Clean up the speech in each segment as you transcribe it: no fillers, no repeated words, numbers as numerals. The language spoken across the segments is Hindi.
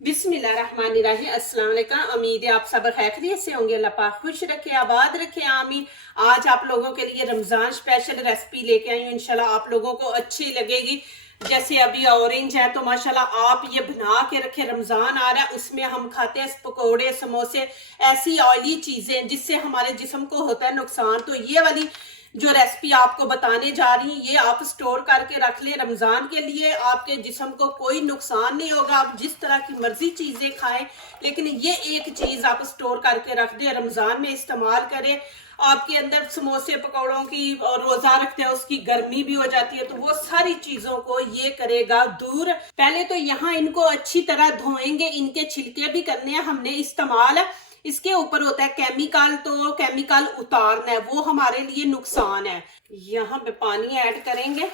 बिस्मिल्लाहिर्रहमानिर्रहीम। अस्सलाम वालेकुम। उम्मीद है आप सब खैरियत से होंगे। अल्लाह पाक खुश रखे, आबाद रखे, आमीन। आज आप लोगों के लिए रमज़ान स्पेशल रेसिपी लेके आई हूँ। इंशाल्लाह आप लोगों को अच्छी लगेगी। जैसे अभी ऑरेंज है तो माशाल्लाह आप ये बना के रखे। रमज़ान आ रहा है, उसमें हम खाते हैं पकौड़े, समोसे, ऐसी ऑयली चीज़ें जिससे हमारे जिस्म को होता है नुकसान। तो ये वाली जो रेसिपी आपको बताने जा रही हूँ, ये आप स्टोर करके रख ले रमज़ान के लिए। आपके जिस्म को कोई नुकसान नहीं होगा। आप जिस तरह की मर्जी चीज़ें खाएं, लेकिन ये एक चीज़ आप स्टोर करके रख दें, रमज़ान में इस्तेमाल करें। आपके अंदर समोसे पकौड़ों की और रोज़ा रखते हैं उसकी गर्मी भी हो जाती है, तो वो सारी चीज़ों को ये करेगा दूर। पहले तो यहाँ इनको अच्छी तरह धोएंगे, इनके छिलके भी करने हैं हमने इस्तेमाल। इसके ऊपर होता है केमिकल, तो केमिकल उतारना है, वो हमारे लिए नुकसान है। यहाँ पे पानी ऐड करेंगे,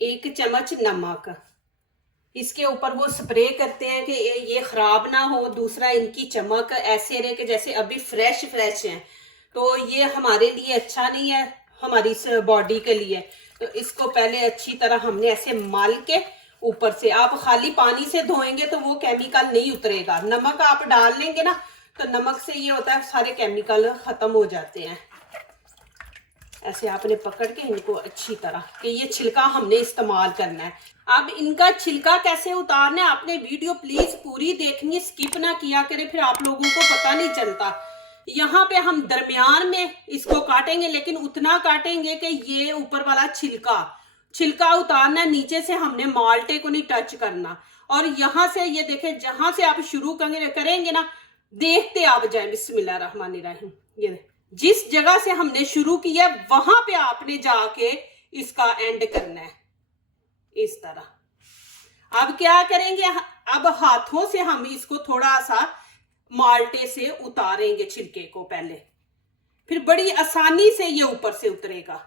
1 चम्मच नमक। इसके ऊपर वो स्प्रे करते हैं कि ये खराब ना हो, दूसरा इनकी चमक ऐसे रहे कि जैसे अभी फ्रेश फ्रेश है। तो ये हमारे लिए अच्छा नहीं है, हमारी बॉडी के लिए। तो इसको पहले अच्छी तरह हमने ऐसे मल के ऊपर से, आप खाली पानी से धोएंगे तो वो केमिकल नहीं उतरेगा। नमक आप डाल लेंगे ना, तो नमक से ये होता है सारे केमिकल खत्म हो जाते हैं। ऐसे आपने पकड़ के इनको अच्छी तरह कि ये छिलका हमने इस्तेमाल करना है। अब इनका छिलका कैसे उतारना है, आपने वीडियो प्लीज पूरी देखनी है, स्किप ना किया करें, फिर आप लोगों को पता नहीं चलता। यहाँ पे हम दरमियान में इसको काटेंगे, लेकिन उतना काटेंगे कि ये ऊपर वाला छिलका उतारना है। नीचे से हमने माल्टे को नहीं टच करना। और यहाँ से ये देखें, जहां से आप शुरू करेंगे ना, देखते आप जाए। बिस्मिल्लाहिर्रहमानिर्रहीम। ये जिस जगह से हमने शुरू किया वहां पे आपने जाके इसका एंड करना है, इस तरह। अब क्या करेंगे, अब हाथों से हम इसको थोड़ा सा माल्टे से उतारेंगे छिलके को पहले, फिर बड़ी आसानी से ये ऊपर से उतरेगा।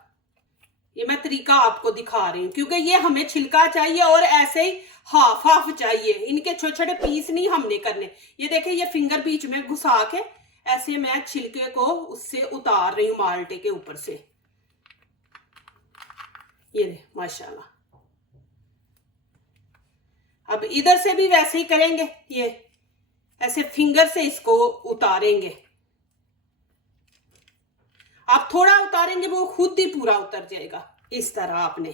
ये मैं तरीका आपको दिखा रही हूँ, क्योंकि ये हमें छिलका चाहिए और ऐसे ही हाफ हाफ चाहिए। इनके छोटे छोटे पीस नहीं हमने करने। ये देखें, ये फिंगर बीच में घुसा के ऐसे मैं छिलके को उससे उतार रही हूँ माल्टे के ऊपर से। ये माशाल्लाह। अब इधर से भी वैसे ही करेंगे, ये ऐसे फिंगर से इसको उतारेंगे। आप थोड़ा उतारेंगे वो खुद ही पूरा उतर जाएगा। इस तरह आपने,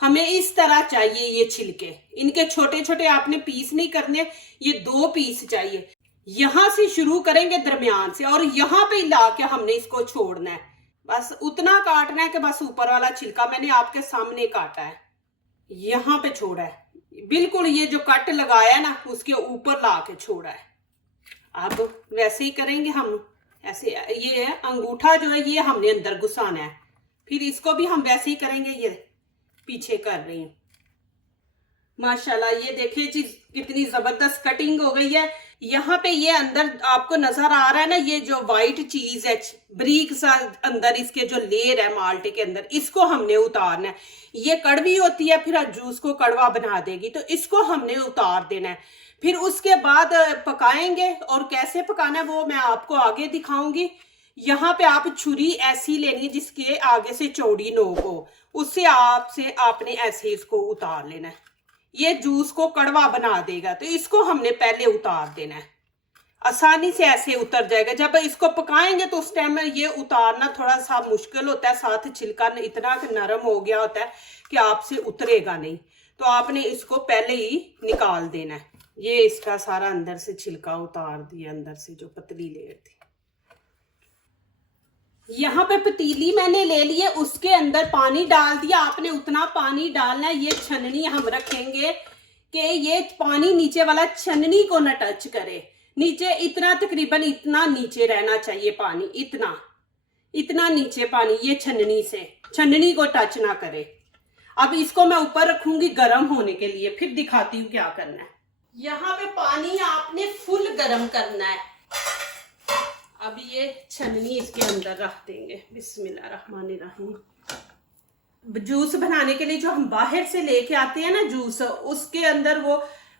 हमें इस तरह चाहिए ये छिलके। इनके छोटे छोटे आपने पीस नहीं करने, ये 2 पीस चाहिए। यहां से शुरू करेंगे दरमियान से, और यहां पे ला के हमने इसको छोड़ना है। बस उतना काटना है कि बस ऊपर वाला छिलका मैंने आपके सामने काटा है, यहां पे छोड़ा है। बिल्कुल ये जो कट लगाया है ना, उसके ऊपर ला के छोड़ा है। अब वैसे ही करेंगे हम। ऐसे ये अंगूठा जो है ये हमने अंदर घुसाना है, फिर इसको भी हम वैसे ही करेंगे। ये पीछे कर रही हूँ। माशाल्लाह, ये देखिए जी कितनी जबरदस्त कटिंग हो गई है। यहाँ पे ये अंदर आपको नजर आ रहा है ना, ये जो व्हाइट चीज है ब्रीक सा अंदर, इसके जो लेयर है माल्टे के अंदर, इसको हमने उतारना है। ये कड़वी होती है, फिर जूस को कड़वा बना देगी, तो इसको हमने उतार देना है। फिर उसके बाद पकाएंगे, और कैसे पकाना है वो मैं आपको आगे दिखाऊंगी। यहाँ पे आप छुरी ऐसी लेनी है जिसके आगे से चौड़ी नोक हो, उससे आपने ऐसे इसको उतार लेना है। ये जूस को कड़वा बना देगा, तो इसको हमने पहले उतार देना है। आसानी से ऐसे उतर जाएगा। जब इसको पकाएंगे तो उस टाइम में ये उतारना थोड़ा सा मुश्किल होता है, साथ छिलका इतना नरम हो गया होता है कि आपसे उतरेगा नहीं। तो आपने इसको पहले ही निकाल देना है। ये इसका सारा अंदर से छिलका उतार दिया, अंदर से जो पतली लेयर थी। यहाँ पे पतीली मैंने ले ली है, उसके अंदर पानी डाल दिया। आपने उतना पानी डालना है। ये छन्नी हम रखेंगे कि ये पानी नीचे वाला छन्नी को न टच करे। नीचे इतना, तकरीबन इतना नीचे रहना चाहिए पानी, इतना नीचे पानी ये छन्नी को टच ना करे। अब इसको मैं ऊपर रखूंगी गर्म होने के लिए, फिर दिखाती हूँ क्या करना है। यहाँ पे पानी आपने फुल गर्म करना है। अब ये छन्नी इसके अंदर रख देंगे। बिस्मिल्लाहिर्रहमानिर्रहीम। जूस बनाने के लिए जो हम बाहर से लेके आते हैं ना जूस, उसके अंदर वो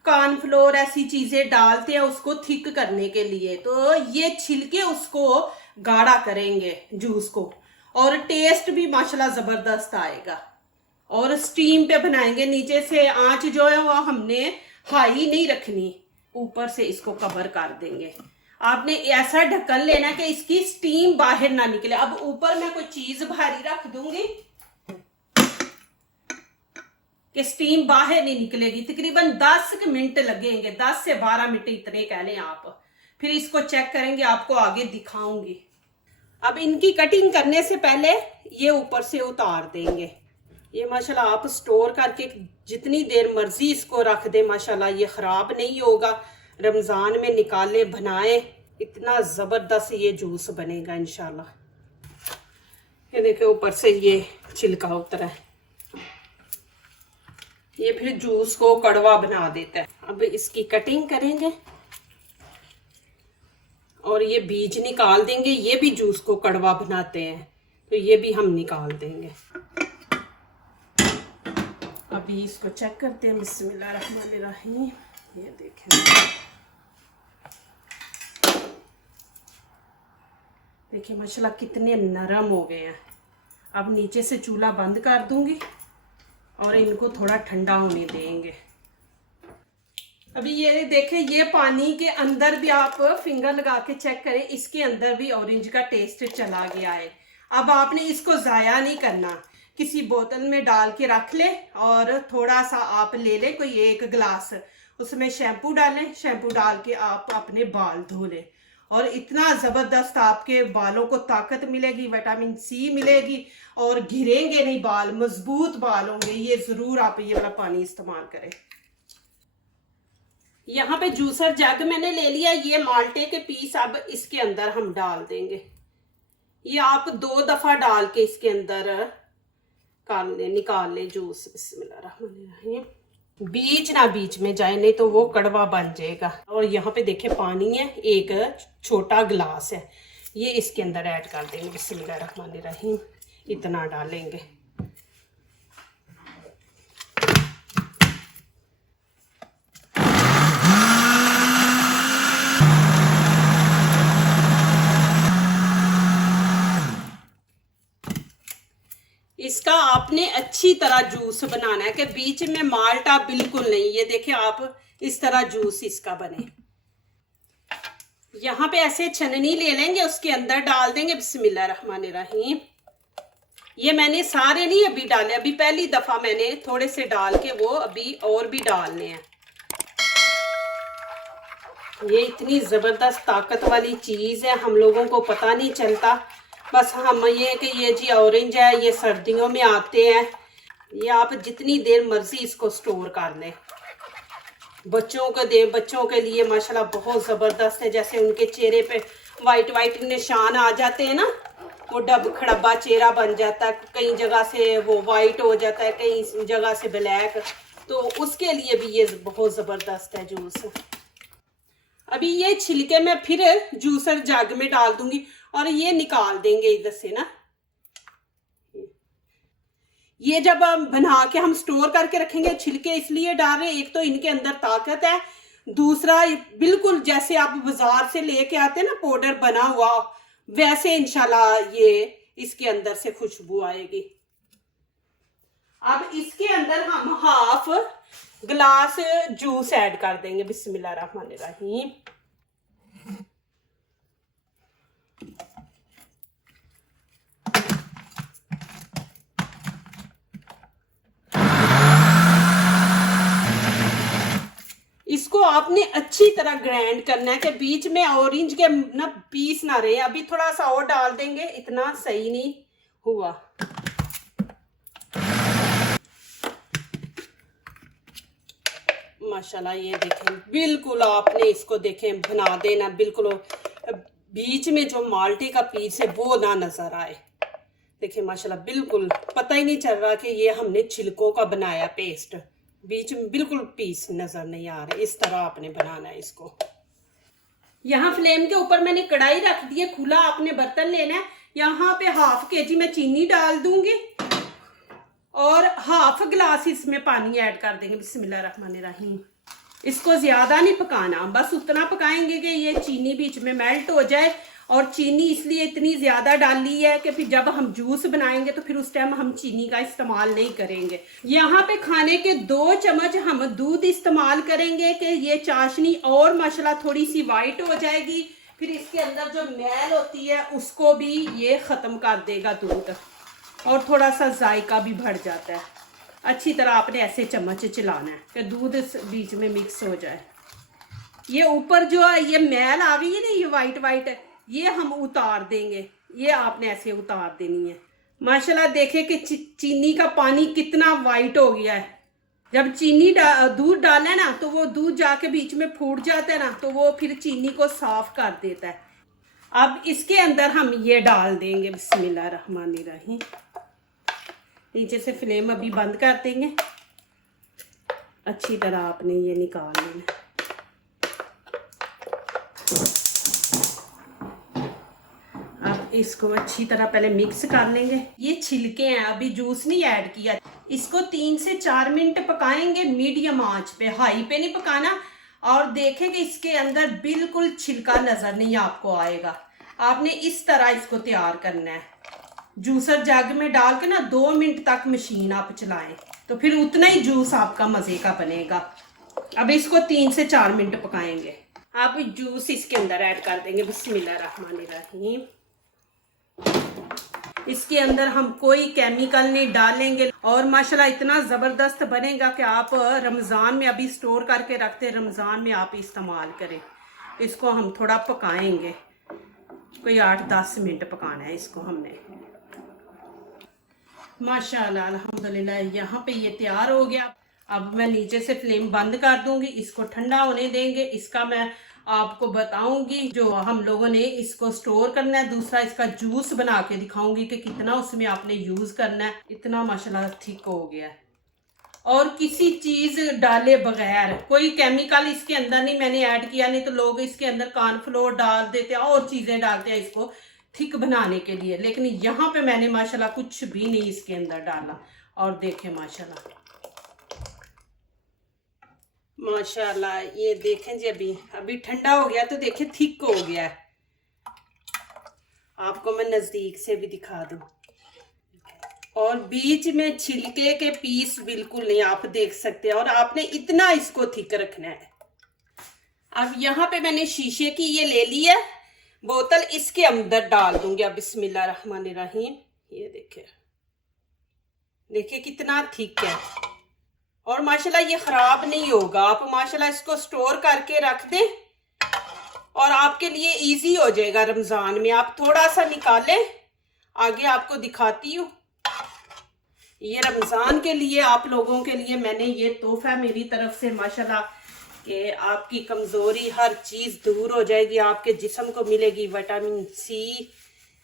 कॉर्नफ्लोर ऐसी चीजें डालते हैं उसको थिक करने के लिए। तो ये छिलके उसको गाढ़ा करेंगे जूस को, और टेस्ट भी माशाल्लाह जबरदस्त आएगा। और स्टीम पे बनाएंगे। नीचे से आंच जो है वो हमने हाई नहीं रखनी, ऊपर से इसको कवर कर देंगे। आपने ऐसा ढक्कन लेना कि इसकी स्टीम बाहर ना निकले। अब ऊपर मैं कोई चीज भारी रख दूंगी कि स्टीम बाहर नहीं निकलेगी। तकरीबन 10 मिनट लगेंगे, 10 से 12 मिनट इतने कह लें आप। फिर इसको चेक करेंगे, आपको आगे दिखाऊंगी। अब इनकी कटिंग करने से पहले ये ऊपर से उतार देंगे। ये माशाल्लाह आप स्टोर करके जितनी देर मर्जी इसको रख दे, माशाल्लाह ये खराब नहीं होगा। रमजान में निकाले बनाए, इतना जबरदस्त ये जूस बनेगा इंशाल्लाह। ये देखिए ऊपर से ये छिलका उतरा है, ये फिर जूस को कड़वा बना देता है। अब इसकी कटिंग करेंगे और ये बीज निकाल देंगे। ये भी जूस को कड़वा बनाते हैं, तो ये भी हम निकाल देंगे। अभी इसको चेक करते हैं। बिस्मिल्लाहिर्रहमानिर्रहीम। ये देखें, देखिए माशाल्लाह कितने नरम हो गए हैं। अब नीचे से चूल्हा बंद कर दूंगी और इनको थोड़ा ठंडा होने देंगे। अभी ये देखें, ये पानी के अंदर भी आप फिंगर लगा के चेक करें, इसके अंदर भी ऑरेंज का टेस्ट चला गया है। अब आपने इसको ज़ाया नहीं करना, किसी बोतल में डाल के रख ले और थोड़ा सा आप ले लें, कोई 1 गिलास, उसमें शैम्पू डालें। शैम्पू डाल के आप अपने बाल धो लें और इतना ज़बरदस्त आपके बालों को ताकत मिलेगी, विटामिन सी मिलेगी और घिरेंगे नहीं बाल, मजबूत बाल होंगे। ये ज़रूर आप ये वाला पानी इस्तेमाल करें। यहाँ पे जूसर जग मैंने ले लिया। ये माल्टे के पीस अब इसके अंदर हम डाल देंगे। ये आप 2 दफा डाल के इसके अंदर कर ले, निकाल ले जूस। बिस्मिल्लाहिर्रहमानिर्रहीम। बीज ना बीच में जाए, नहीं तो वो कड़वा बन जाएगा। और यहाँ पे देखे पानी है, 1 छोटा गिलास है, ये इसके अंदर ऐड कर देंगे। बिस्मिल्लाहिर्रहमानिर्रहीम। इतना डालेंगे। इसका आपने अच्छी तरह जूस बनाना है कि बीच में माल्टा बिल्कुल नहीं। ये देखिए आप इस तरह जूस इसका बने। यहाँ पे ऐसे छननी ले लेंगे, उसके अंदर डाल देंगे। बिस्मिल्लाहिर्रहमानिर्रहीम। ये मैंने सारे नहीं अभी डाले, अभी पहली दफा मैंने थोड़े से डाल के वो अभी और भी डालने हैं। ये इतनी जबरदस्त ताकत वाली चीज है, हम लोगों को पता नहीं चलता। बस हम ये कि ये जी ऑरेंज है, ये सर्दियों में आते हैं। ये आप जितनी देर मर्जी इसको स्टोर कर लें। बच्चों को दे, बच्चों के लिए माशाल्लाह बहुत ज़बरदस्त है। जैसे उनके चेहरे पे वाइट वाइट निशान आ जाते हैं ना, वो डब खड़ब्बा चेहरा बन जाता है, कई जगह से वो वाइट हो जाता है, कई जगह से ब्लैक, तो उसके लिए भी ये बहुत ज़बरदस्त है जूस। अभी ये छिलके मैं फिर जूसर जग में डाल दूंगी और ये निकाल देंगे इधर से ना। ये जब बना के हम स्टोर करके रखेंगे, छिलके इसलिए डाल रहे हैं, एक तो इनके अंदर ताकत है, दूसरा बिल्कुल जैसे आप बाजार से लेके आते हैं ना पाउडर बना हुआ, वैसे इंशाल्लाह ये इसके अंदर से खुशबू आएगी। अब इसके अंदर हम 1/2 गिलास जूस ऐड कर देंगे। बिस्मिल्लाहिर्रहमानिर्रहीम। इसको आपने अच्छी तरह ग्राइंड करना है कि बीच में ऑरेंज के ना पीस ना रहे। अभी थोड़ा सा और डाल देंगे, इतना सही नहीं हुआ। माशाल्लाह ये देखें, बिल्कुल आपने इसको देखें बना देना, बिल्कुल बीच में जो माल्टे का पीस है वो ना नजर आए। देखिए माशाल्लाह बिल्कुल पता ही नहीं चल रहा कि ये हमने छिलकों का बनाया पेस्ट, बीच में बिल्कुल पीस नजर नहीं आ रहे। इस तरह आपने बनाना है इसको। यहाँ फ्लेम के ऊपर मैंने कढ़ाई रख दी है, खुला आपने बर्तन लेना है। यहाँ पे 1/2 kg मैं चीनी डाल दूंगी और 1/2 गिलास इसमें पानी ऐड कर देंगे। बिस्मिल्लाहिर्रहमानिर्रहीम। इसको ज्यादा नहीं पकाना, बस उतना पकाएंगे कि ये चीनी बीच में मेल्ट हो जाए और चीनी इसलिए इतनी ज़्यादा डाली है कि फिर जब हम जूस बनाएंगे तो फिर उस टाइम हम चीनी का इस्तेमाल नहीं करेंगे। यहाँ पे खाने के 2 चम्मच हम दूध इस्तेमाल करेंगे कि ये चाशनी और माशाल्लाह थोड़ी सी वाइट हो जाएगी। फिर इसके अंदर जो मैल होती है उसको भी ये ख़त्म कर देगा दूध, और थोड़ा सा जायका भी बढ़ जाता है। अच्छी तरह आपने ऐसे चम्मच चलाना है कि दूध इस बीच में मिक्स हो जाए। ये ऊपर जो है ये मैल आ गई है ना, ये वाइट वाइट, ये हम उतार देंगे। ये आपने ऐसे उतार देनी है। माशाल्लाह देखें कि चीनी का पानी कितना वाइट हो गया है। जब चीनी दूध डालें ना तो वो दूध जाके बीच में फूट जाता है ना, तो वो फिर चीनी को साफ कर देता है। अब इसके अंदर हम ये डाल देंगे। बिस्मिल्लाहिर्रहमानिर्रहीम। नीचे से फ्लेम अभी बंद कर देंगे। अच्छी तरह आपने ये निकाल लेना। अब इसको अच्छी तरह पहले मिक्स कर लेंगे। ये छिलके हैं, अभी जूस नहीं ऐड किया। इसको 3 से 4 मिनट पकाएंगे मीडियम आंच पे, हाई पे नहीं पकाना। और देखेंगे इसके अंदर बिल्कुल छिलका नजर नहीं आपको आएगा। आपने इस तरह इसको तैयार करना है। जूसर जग में डाल के ना 2 मिनट तक मशीन आप चलाएं तो फिर उतना ही जूस आपका मजे का बनेगा। अब इसको 3 से 4 मिनट पकाएंगे। आप जूस इसके अंदर ऐड कर देंगे। बिस्मिल्लाहिर्रहमानिर्रहीम। इसके अंदर हम कोई केमिकल नहीं डालेंगे और माशाल्लाह इतना ज़बरदस्त बनेगा कि आप रमज़ान में अभी स्टोर करके रखते, रमज़ान में आप इस्तेमाल करें। इसको हम थोड़ा पकाएंगे, कोई 8-10 मिनट पकाना है इसको हमने। माशाल्लाह अल्हम्दुलिल्लाह यहाँ पे ये तैयार हो गया। अब मैं नीचे से फ्लेम बंद कर दूंगी, इसको ठंडा होने देंगे। इसका मैं आपको बताऊंगी जो हम लोगों ने इसको स्टोर करना है। दूसरा इसका जूस बना के दिखाऊंगी कि कितना उसमें आपने यूज करना है। इतना माशाल्लाह ठीक हो गया है और किसी चीज डाले बगैर, कोई केमिकल इसके अंदर नहीं मैंने ऐड किया। नहीं तो लोग इसके अंदर कॉर्नफ्लोर डाल देते हैं और चीजें डालते हैं इसको थिक बनाने के लिए, लेकिन यहाँ पे मैंने माशाल्लाह कुछ भी नहीं इसके अंदर डाला। और देखें माशाल्लाह माशाल्लाह, ये देखें जी अभी ठंडा हो गया तो देखें थिक हो गया है। आपको मैं नजदीक से भी दिखा दूं। और बीच में छिलके के पीस बिल्कुल नहीं, आप देख सकते हैं। और आपने इतना इसको थिक रखना है। अब यहाँ पे मैंने शीशे की ये ले ली है बोतल, इसके अंदर डाल दूंगी। अब बिस्मिल्लाहिर्रहमानिर्रहीम। ये देखिए कितना थिक है और माशाल्लाह ये खराब नहीं होगा। आप माशाल्लाह इसको स्टोर करके रख दें और आपके लिए इजी हो जाएगा। रमजान में आप थोड़ा सा निकालें, आगे आपको दिखाती हूँ। ये रमजान के लिए आप लोगों के लिए मैंने ये तोहफा मेरी तरफ से माशाल्लाह कि आपकी कमजोरी हर चीज दूर हो जाएगी, आपके जिस्म को मिलेगी विटामिन सी।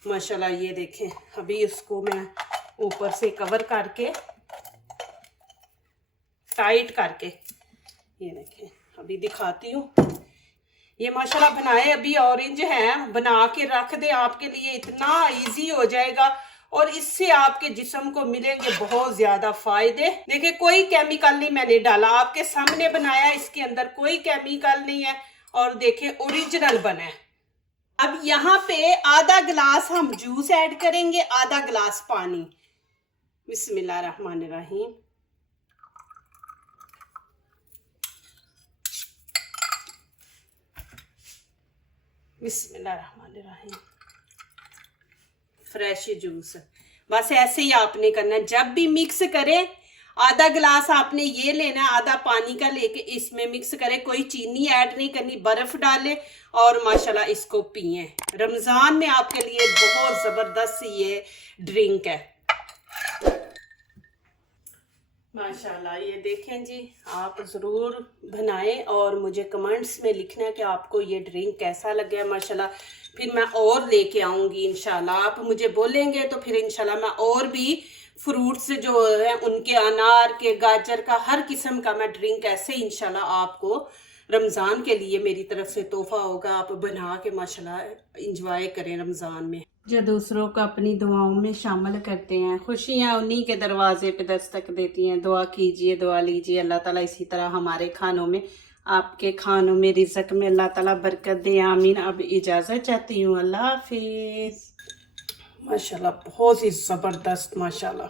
माशाल्लाह ये देखें, अभी उसको मैं ऊपर से कवर करके टाइट करके ये देखें अभी दिखाती हूँ। ये माशाल्लाह बनाए अभी ऑरेंज हैं, बना के रख दे, आपके लिए इतना इजी हो जाएगा और इससे आपके जिस्म को मिलेंगे बहुत ज्यादा फायदे। देखिए कोई केमिकल नहीं मैंने डाला, आपके सामने बनाया, इसके अंदर कोई केमिकल नहीं है और देखें ओरिजिनल बना है। अब यहाँ पे आधा गिलास हम जूस ऐड करेंगे, आधा गिलास पानी। बिस्मिल्लाहिर्रहमानिर्रहीम। बिस्मिल्लाहिर्रहमानिर्रहीम। फ्रेश जूस बस ऐसे ही आपने करना है। जब भी मिक्स करें आधा गिलास आपने ये लेना है, आधा पानी का लेके इसमें मिक्स करें। कोई चीनी ऐड नहीं करनी, बर्फ डालें और माशाल्लाह इसको पिए। रमजान में आपके लिए बहुत जबरदस्त ये ड्रिंक है माशाल्लाह। ये देखें जी, आप ज़रूर बनाएं और मुझे कमेंट्स में लिखना है कि आपको ये ड्रिंक कैसा लगा है। माशाल्लाह फिर मैं और लेके आऊँगी इंशाल्लाह। आप मुझे बोलेंगे तो फिर इंशाल्लाह मैं और भी फ्रूट्स जो है उनके, अनार के, गाजर का, हर किस्म का मैं ड्रिंक ऐसे इंशाल्लाह आपको रमज़ान के लिए मेरी तरफ से तोहफा होगा। आप बना के माशाल्लाह इंजॉय करें रमज़ान में। जो दूसरों को अपनी दुआओं में शामिल करते हैं, खुशियाँ उन्हीं के दरवाजे पे दस्तक देती हैं। दुआ कीजिए, दुआ लीजिए, अल्लाह ताला इसी तरह हमारे खानों में आपके खानों में रिज़्क में अल्लाह ताला बरकत दे, आमीन। अब इजाज़त चाहती हूँ, अल्लाह हाफिज़। माशाल्लाह बहुत ही जबरदस्त, माशाल्लाह।